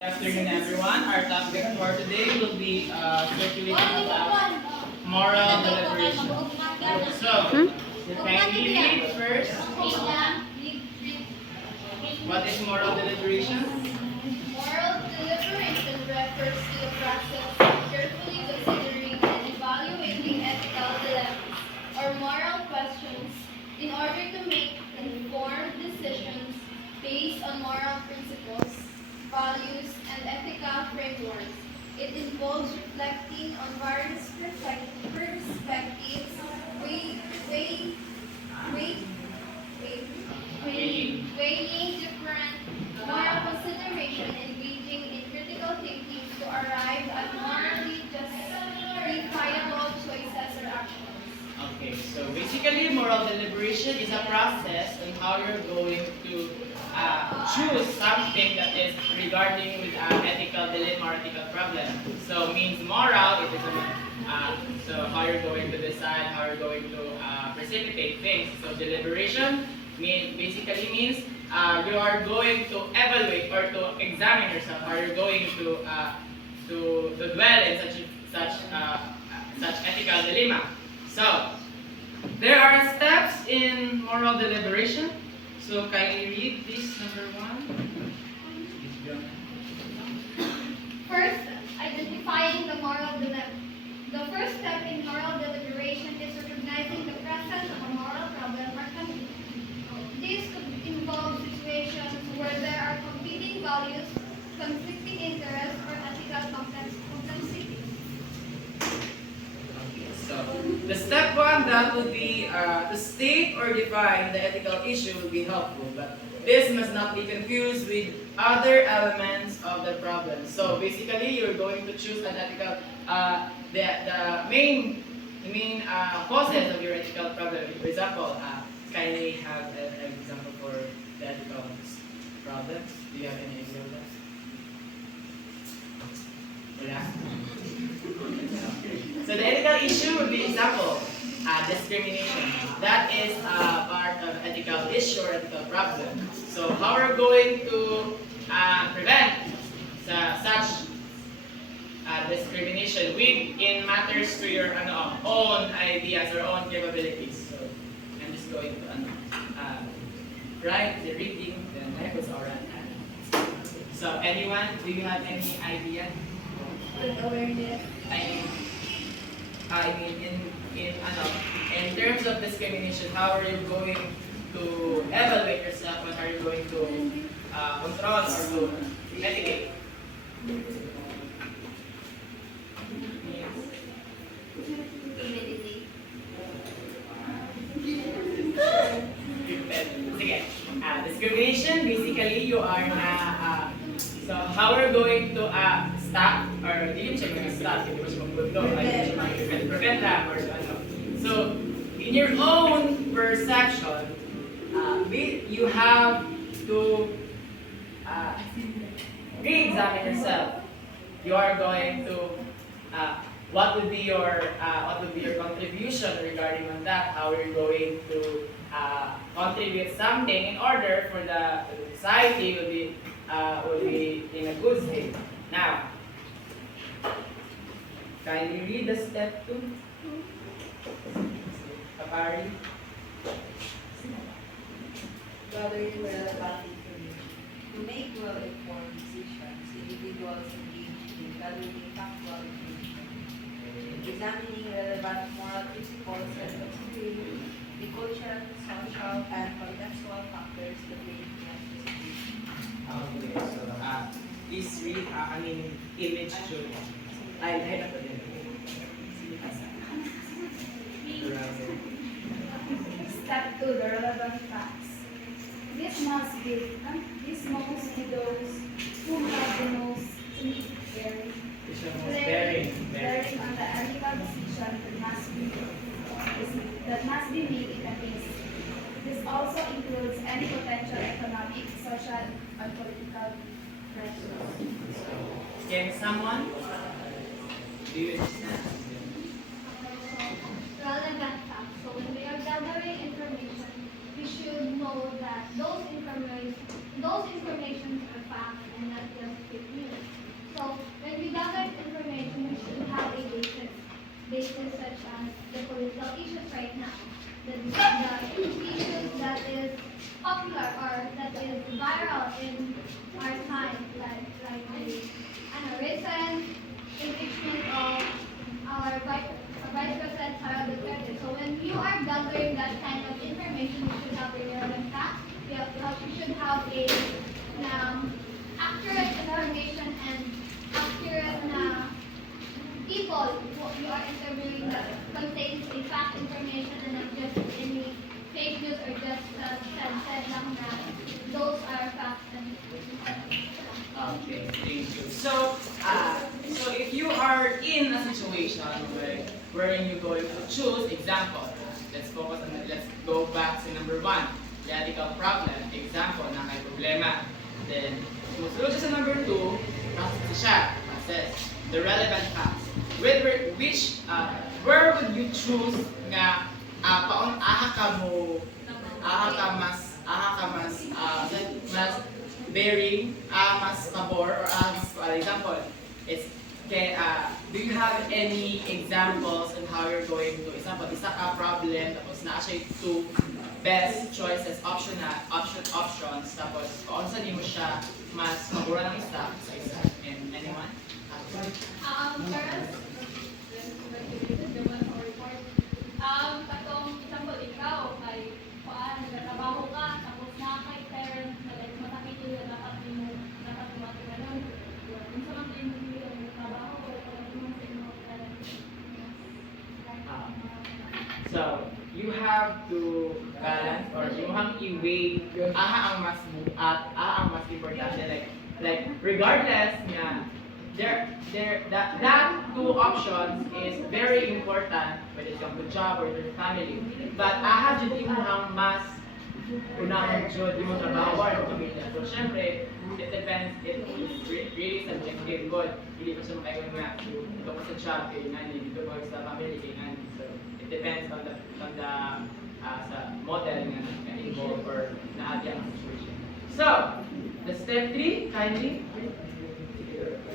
Good afternoon, everyone. Our topic for today will be circulating about moral deliberation. So, kindly read first. What is moral deliberation? Moral deliberation refers to the process of carefully considering and evaluating ethical dilemmas or moral questions in order to make informed decisions based on moral principles, values, and ethical frameworks. It involves reflecting on various perspectives, weigh, weigh, weigh, weighing different moral consideration, engaging in critical thinking to arrive at morally justifiable choices or actions. Okay, so basically, moral deliberation is a process on how you're going to choose something that is regarding with an ethical dilemma or ethical problem. So, means moral, it is so how you're going to decide, how you're going to precipitate things. So, deliberation basically means you are going to evaluate or to examine yourself, or you're going to dwell in such ethical dilemma. So there are steps in moral deliberation. So kindly read this number one. First, identifying the moral dilemma. The first step in moral deliberation is recognizing the presence of a moral problem or conflict. This could involve situations where there are competing values, conflicting interests, or ethical complexity. So the step one, that would be to state or define the ethical issue would be helpful, but this must not be confused with other elements of the problem. So basically, you're going to choose an ethical, the main causes of your ethical problem. For example, kindly have an example for the ethical problems. Do you have any idea of that? Yeah. So the ethical issue would be example, discrimination. That is part of ethical issue or ethical problem. So how are we going to prevent such discrimination in matters to your own ideas or own capabilities. So I'm just going to write the reading, then I was alright. So anyone, do you have any idea? Awareness. In terms of discrimination, how are you going to evaluate yourself and how are you going to control or to mitigate? Sige. Discrimination, basically you are so how are you going to stop or hindi mo siya stop, hindi mo siya magpundo, prevent that or ano. So in your own perception, you have to re-examine yourself. You are going to what would be your contribution regarding on that? How are you going to contribute something in order for the society will be in a good state. Now, kindly read the step 2. Kapari. Gathering relevant information. To make well-informed decisions, individuals engage in gathering factual information, examining relevant moral principles and considering the cultural, social, and contextual factors that may influence the situation. Okay, so please read, image 2. Ay, na to din. Step 2, the relevant facts. This must be those who have the most bearing It's the most bearing. on the ethical decision that must be made in a case. This also includes any potential economic, social, and political pressures. Can someone? Do you understand? Relevant facts. So when we are gathering information, we should know that those information are facts and not just opinions. issues right now. The issues that is popular or that is viral in our time, like the recent impeachment of our Vice President Sara Duterte. So when you are gathering that kind of information, you should have a relevant fact. You should have a accurate information and accurate people who you are interviewing that contains a fact information and not just any fake news or just said lang na those are facts and Okay, thank you. So if you are in a situation wherein you're going to choose, example, let's go back to number one, the ethical problem, example, na may problema. Then, sumunod siya sa number two, process siya, process, the relevant facts. Where would you choose nga, mas bearing, mas pabor, or mas, for example, do you have any examples on how you're going to, example, isa ka problem, tapos na siya two best choices, options, tapos kung saan mo siya mas mabura ng isa sa isa. And anyone? First, katong example, ikaw, ay nagtatrabaho ka, tapos na kay parents na like, masakit yung dapat mo ganun. Kung sa mga yung trabaho, So, you have to balance or you have i-weigh ang mas importante, like regardless nga that two options is very important when it comes to job or your family, but jud mo ang mas unang jud mo trabaho or pamilya. So syempre it depends, it is really subjective good. Hindi pa siya makaingon nga dito ko sa job kay nani, dito ko sa family kay nani. So it depends on the sa model nga involved or naadya ang situation. So the step 3, kindly.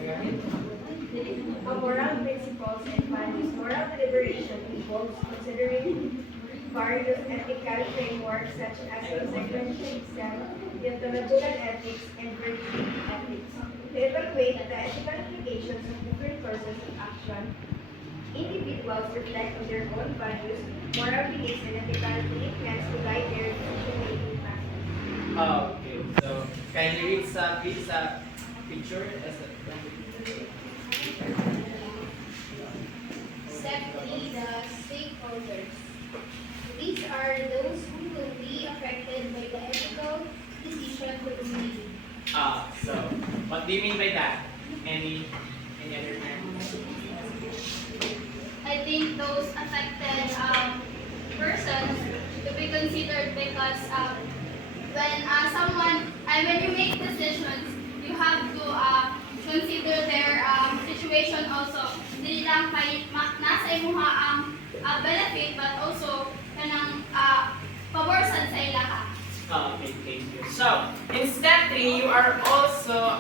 A moral principles and values. Moral deliberation involves considering various ethical frameworks such as consequentialism, deontological ethics, and virtue ethics. To evaluate the ethical implications of different courses of action, individuals reflect on their own values, moral beliefs, and ethical commitments to guide their decision-making process. Okay, so kindly read sa picture as a Step 3, the stakeholders. These are those who will be affected by the ethical decision to be made. So what do you mean by that? Any other term? I think those affected persons to be considered because when you make decisions, you have to consider their situation also. Dili lang kay nasa imuha ang benefit but also kanang paborsan sa ilaha. Okay, thank you. So in step 3, you are also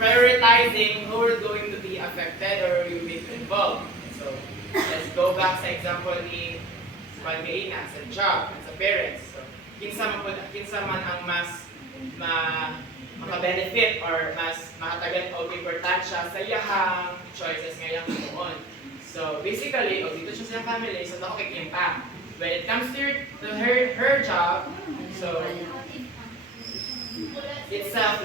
prioritizing who are going to be affected or you will be involved. So let's go back sa example ni Pagkaina, sa job, sa parents. So kinsa man ang mas maka-benefit or mas makatagan o importansya sa iyahang choices ngayong tuon. So basically, dito siya sa family, so ako kay Kimpa. When it comes to her job, so itself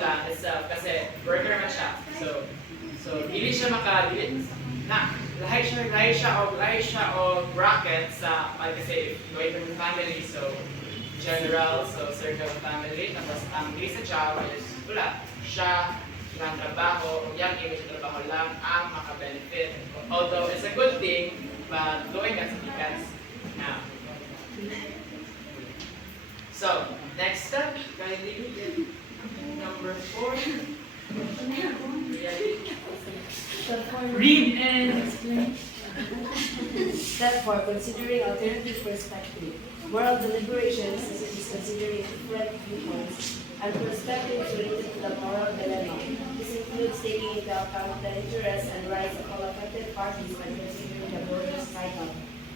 kasi worker man siya. So dili siya lahi siya og bracket sa kasi going from family, so general, so circle of family, tapos ang sa job is wala siya ng trabaho, yung sa trabaho lang ang maka-benefit. Although it's a good thing, but doing that because now. So, next step, kindly number 4. Read and explain. Step 4. Considering alternative perspective. Moral deliberations is considering different viewpoints and perspectives related to the moral dilemma. This includes taking into account the interests and rights of all affected parties when considering the broader cycle.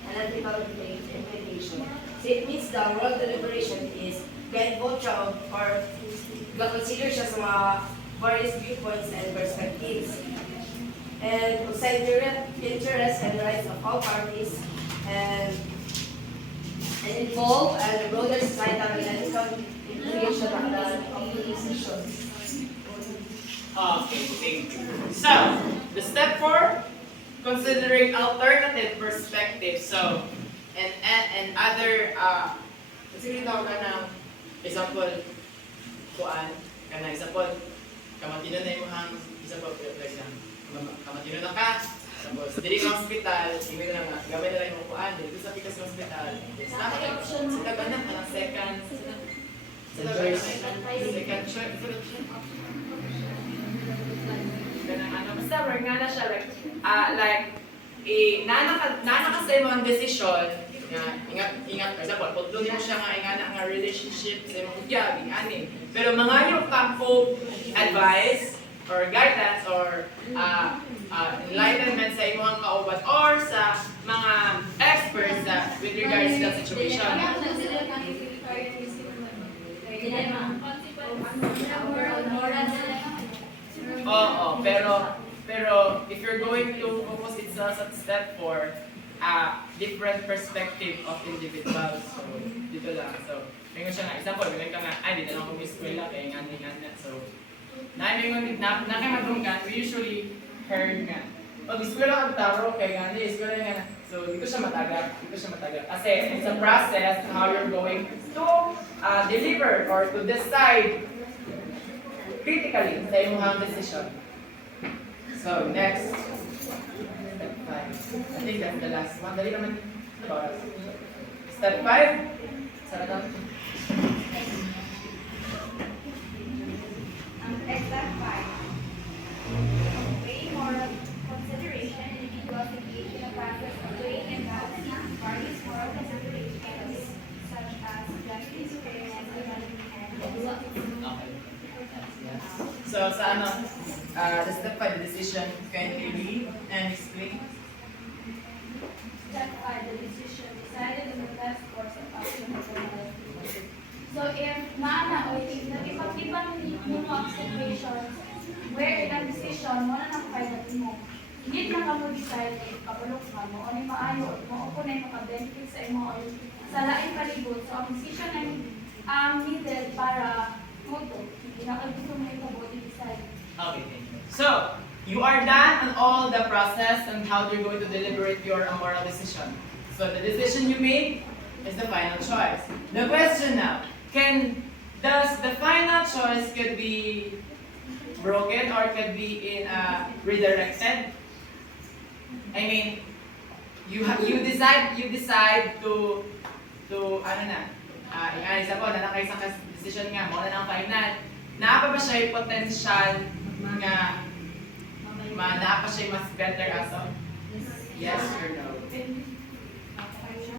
and ethical implication. So it means the moral deliberation is ga-involve siya or ga-consider siya sa mga various viewpoints and perspectives. And consider the interests and rights of all parties and involve and the broader societal and ethical implication of the decisions. Okay, thank you. So, the step 4, considering alternative perspectives. So, and other, sige tawag ka ng example, kuan, kana example, kamatino na yung hang, example, like na, kamatino na ka, tapos, dili ka hospital, ibig na nga, gamay na lang yung kuan, dito sa pikas ng hospital. Sila ba na, parang second, second choice. Ganang ano, basta word nga na siya, nana ka sa imong desisyon, nga, ingat, for example, pagdunin mo siya nga relationship sa imong hudyag, ani. Pero mga yung kampo advice, or guidance, or enlightenment sa imong kauban, or sa mga experts with regards to that situation. Oo, pero if you're going to focus it sa step 4, different perspective of individuals. So, dito lang. So, ngayon siya nga, example, ngayon ka nga, ay, dito lang ako may kaya nga. So, nakimadunggan, we usually heard nga. O, eskwela ka taro, kaya nga, eskwela nga. So, dito siya mataga. Kasi, it's a process how you're going to deliver or to decide critically sa imong decision. So, next. Step 5. I think that's the last one. Dali naman. Step 5. Sarap na. Step 5. Weighing moral consideration, individuals engage in a process of weighing and balancing various moral considerations, such as justice, fairness, equality, and Okay. Yes. So, sa ano, the step 5, the decision, can you read and explain? Step 5, the decision decided on the best course of action for the health. So if maana o if nag-iba-ibang mo mga situations where ang decision mo na nakapailat mo, hindi na ka mo decide if kapulok ka mo o ni maayo mo o kung na maka-benefit sa imo o sa laing palibot. So ang decision na needed para mo to, hindi na ka gusto mo yung kabody decide. Okay, thank you. So, you are done on all the process and how you're going to deliberate your moral decision. So, the decision you made is the final choice. The question now, does the final choice could be broken or could be redirected? I mean, you decide to ano na, example, na nakaisang decision nga, mo na ng final. Naapa ba siya yung potential nga naapa siya yung mas better as of? Yes or no?